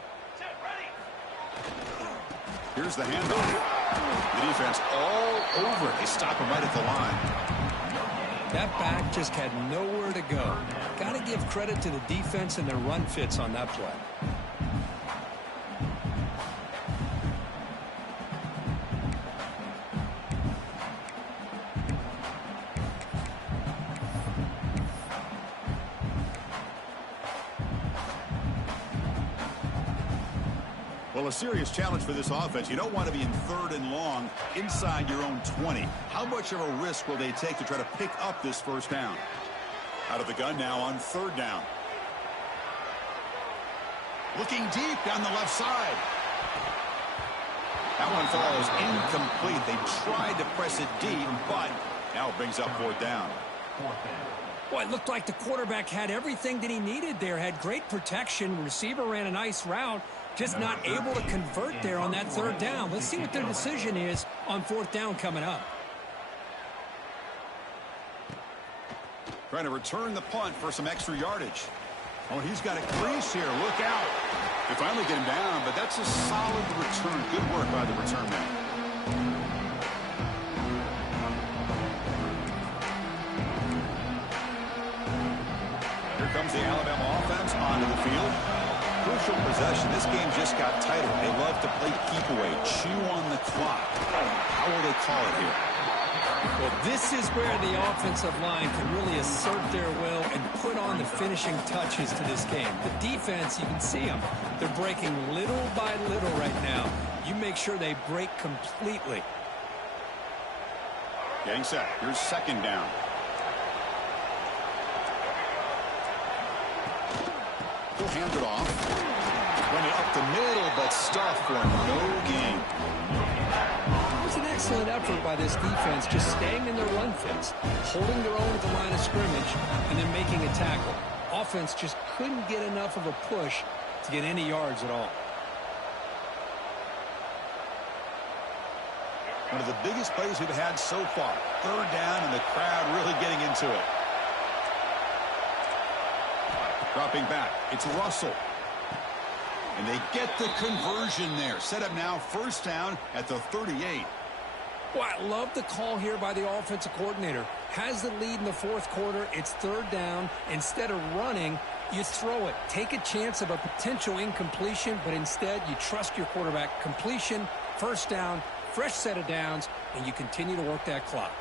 Here's the handoff. The defense all over it. They stop him right at the line. That back just had nowhere to go. Got to give credit to the defense and their run fits on that play. Well, a serious challenge for this offense. You don't want to be in 3rd and long inside your own 20. How much of a risk will they take to try to pick up this 1st down? Out of the gun now on 3rd down. Looking deep down the left side. That one falls incomplete. They tried to press it deep, but now it brings up 4th down. Well, it looked like the quarterback had everything that he needed there. Had great protection. Receiver ran a nice route. Just not able to convert there on that 3rd down. Let's see what their decision is on 4th down coming up. Trying to return the punt for some extra yardage. Oh, he's got a crease here. Look out. They finally get him down, but that's a solid return. Good work by the return man. Here comes the Alabama offense onto the field. Crucial possession. This game just got tighter. They love to play keep away, chew on the clock. How will they call it here? Well, this is where the offensive line can really assert their will and put on the finishing touches to this game. The defense, you can see them. They're breaking little by little right now. You make sure they break completely. Getting set. Here's 2nd down. He'll hand it off. Run it up the middle, but stuffed for no gain. It was an excellent effort by this defense, just staying in their run fits, holding their own at the line of scrimmage, and then making a tackle. Offense just couldn't get enough of a push to get any yards at all. One of the biggest plays we've had so far. 3rd down, and the crowd really getting into it. Dropping back, it's Russell. And they get the conversion there. Set up now 1st down at the 38. Well, I love the call here by the offensive coordinator. Has the lead in the 4th quarter. It's 3rd down. Instead of running, you throw it. Take a chance of a potential incompletion, but instead you trust your quarterback. Completion, 1st down, fresh set of downs, and you continue to work that clock.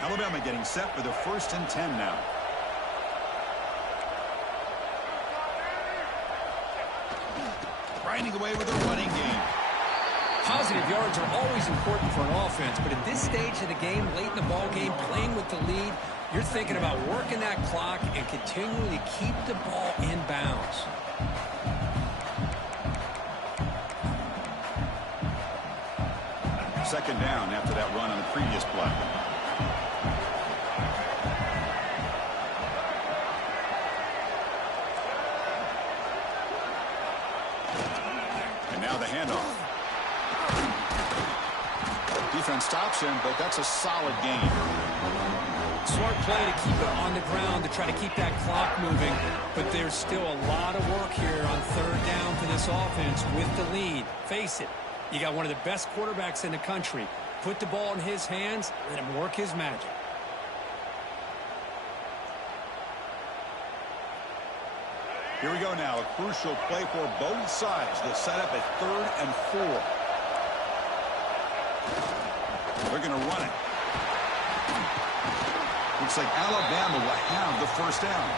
Alabama getting set for the 1st and 10 now. Grinding away with a running game. Positive yards are always important for an offense, but at this stage of the game, late in the ball game, playing with the lead, you're thinking about working that clock and continuing to keep the ball in bounds. Second down after that run on the previous play. And now the handoff. Defense stops him, but that's a solid gain. Smart play to keep it on the ground to try to keep that clock moving, but there's still a lot of work here on 3rd down for this offense with the lead. Face it, you got one of the best quarterbacks in the country. Put the ball in his hands, let him work his magic. Here we go now, a crucial play for both sides. They'll set up at 3rd and 4. They're going to run it. Looks like Alabama will have the 1st down.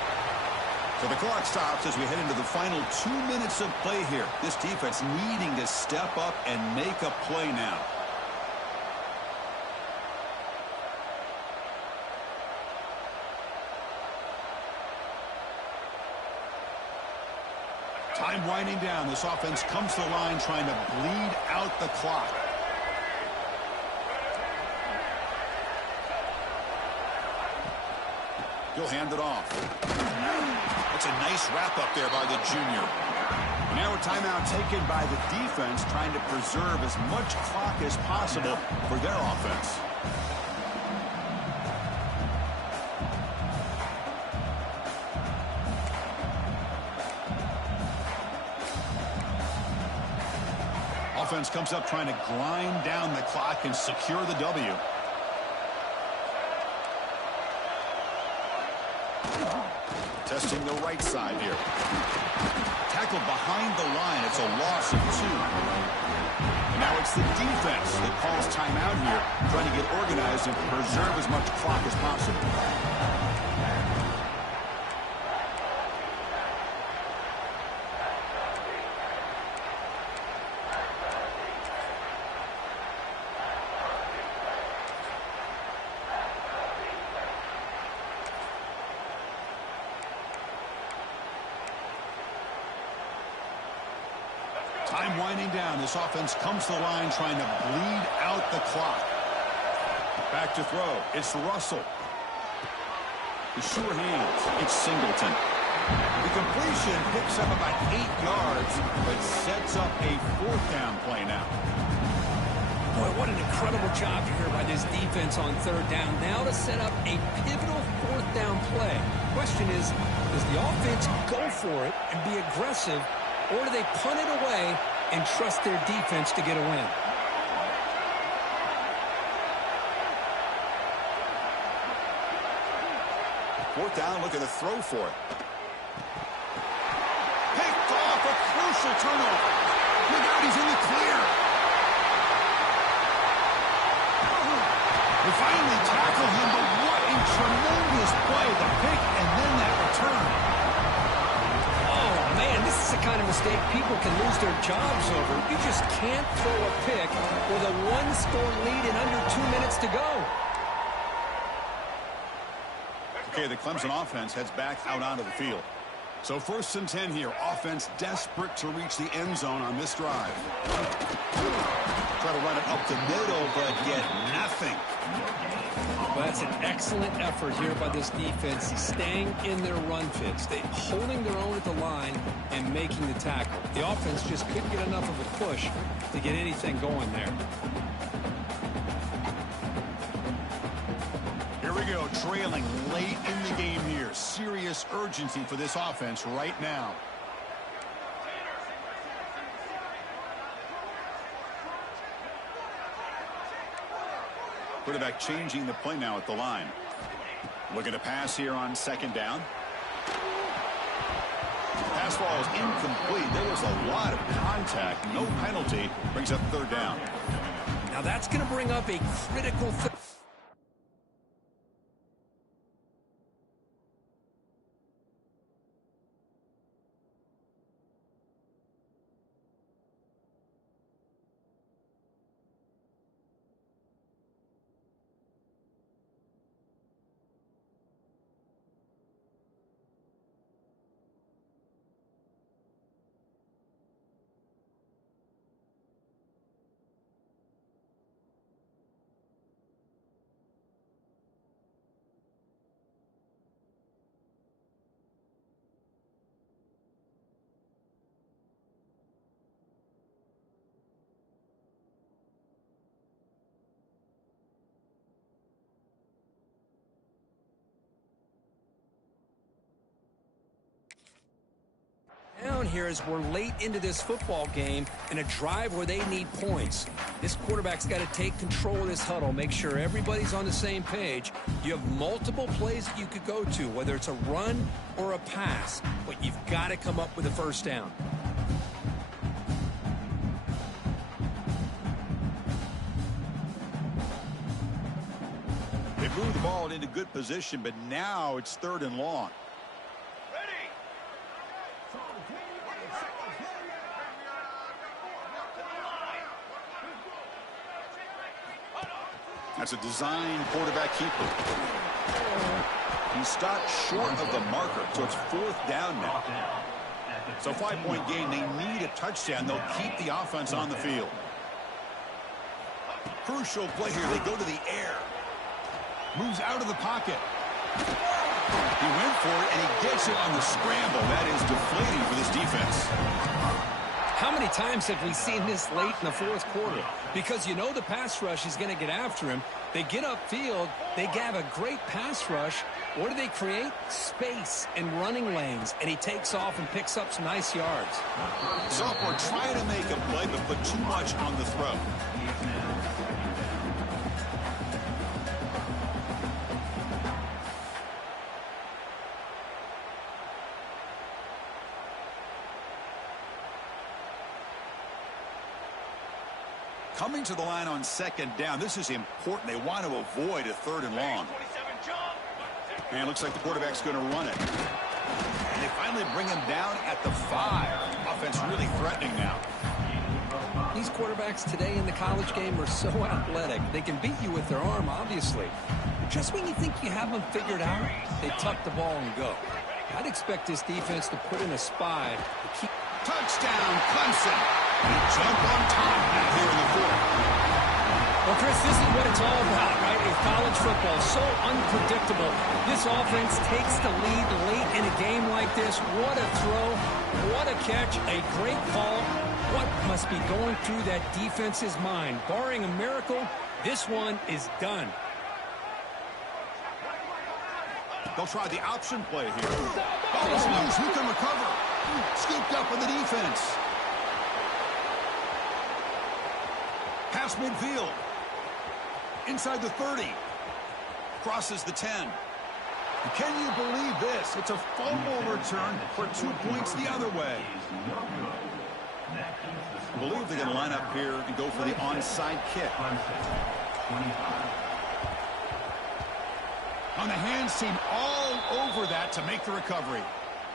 So the clock stops as we head into the final 2 minutes of play here. This defense needing to step up and make a play now. Time winding down. This offense comes to the line trying to bleed out the clock. He'll hand it off. That's a nice wrap up there by the junior. Now a timeout taken by the defense trying to preserve as much clock as possible for their offense. Offense comes up trying to grind down the clock and secure the W. Testing the right side here. Tackled behind the line. It's a loss of 2. And now it's the defense that calls timeout here, trying to get organized and preserve as much clock as possible. Time winding down. This offense comes to the line trying to bleed out the clock. Back to throw. It's Russell. The sure hands. It's Singleton. The completion picks up about 8 yards, but sets up a 4th down play now. Boy, what an incredible job here by this defense on 3rd down. Now to set up a pivotal 4th down play. Question is, does the offense go for it and be aggressive, or do they punt it away and trust their defense to get a win? Fourth down, looking to throw for it. Picked off, a crucial turnover. Look out, he's in the clear. They finally tackle him, but what a tremendous play. The pick and then that return. Man, this is the kind of mistake people can lose their jobs over. You just can't throw a pick with a 1-score lead in under 2 minutes to go. Okay, the Clemson offense heads back out onto the field. So 1st and 10 here. Offense desperate to reach the end zone on this drive. Try to run it up the middle, but get nothing. Well, that's an excellent effort here by this defense, staying in their run fits. They holding their own at the line and making the tackle. The offense just couldn't get enough of a push to get anything going there. Here we go, trailing late in the game here. Serious urgency for this offense right now. Quarterback changing the play now at the line. Looking to pass here on 2nd down. Pass ball is incomplete. There was a lot of contact. No penalty. Brings up 3rd down. Now that's going to bring up a critical third. Here as we're late into this football game in a drive where they need points. This quarterback's got to take control of this huddle, make sure everybody's on the same page. You have multiple plays that you could go to, whether it's a run or a pass, but you've got to come up with a 1st down. They moved the ball into good position, but now it's 3rd and long. That's a design quarterback keeper. He stopped short of the marker, so it's 4th down now. So 5-point game, they need a touchdown. They'll keep the offense on the field. Crucial play here. They go to the air. Moves out of the pocket. He went for it, and he gets it on the scramble. That is deflating for this defense. How many times have we seen this late in the 4th quarter? Because you know the pass rush is going to get after him. They get upfield. They have a great pass rush. What do they create? Space and running lanes. And he takes off and picks up some nice yards. Sophomore trying to make a play, but put too much on the throw. Coming to the line on 2nd down. This is important. They want to avoid a 3rd and long. And it looks like the quarterback's going to run it. And they finally bring him down at the 5. Offense really threatening now. These quarterbacks today in the college game are so athletic. They can beat you with their arm, obviously. Just when you think you have them figured out, they tuck the ball and go. I'd expect this defense to put in a spy to keep... Touchdown, Clemson. They jump on top now here in the 4th. Well, Chris, this is what it's all about, right? In college football, so unpredictable. This offense takes the lead late in a game like this. What a throw. What a catch. A great call. What must be going through that defense's mind? Barring a miracle, this one is done. They'll try the option play here. Ball is loose. Who can recover? Scooped up in the defense. Pass midfield. Inside the 30. Crosses the 10. Can you believe this? It's a fumble return for 2 points the other way. I believe they're going to line up here and go for the onside kick. On the hands team all over that to make the recovery.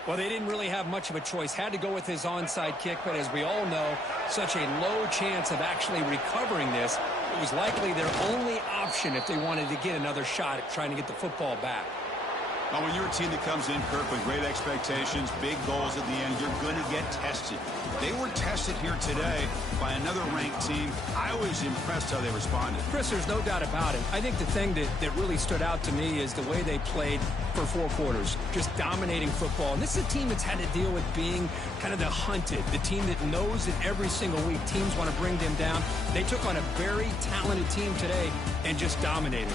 Well, they didn't really have much of a choice. Had to go with his onside kick, but as we all know, such a low chance of actually recovering this. It was likely their only option if they wanted to get another shot at trying to get the football back. Well, when you're a team that comes in, Kirk, with great expectations, big goals at the end, you're going to get tested. They were tested here today by another ranked team. I was impressed how they responded. Chris, there's no doubt about it. I think the thing that really stood out to me is the way they played for 4 quarters, just dominating football. And this is a team that's had to deal with being kind of the hunted, the team that knows that every single week teams want to bring them down. They took on a very talented team today and just dominated.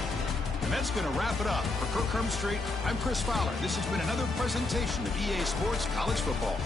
And that's going to wrap it up. For Kirk Hermstreet, I'm Chris Fowler. This has been another presentation of EA Sports College Football.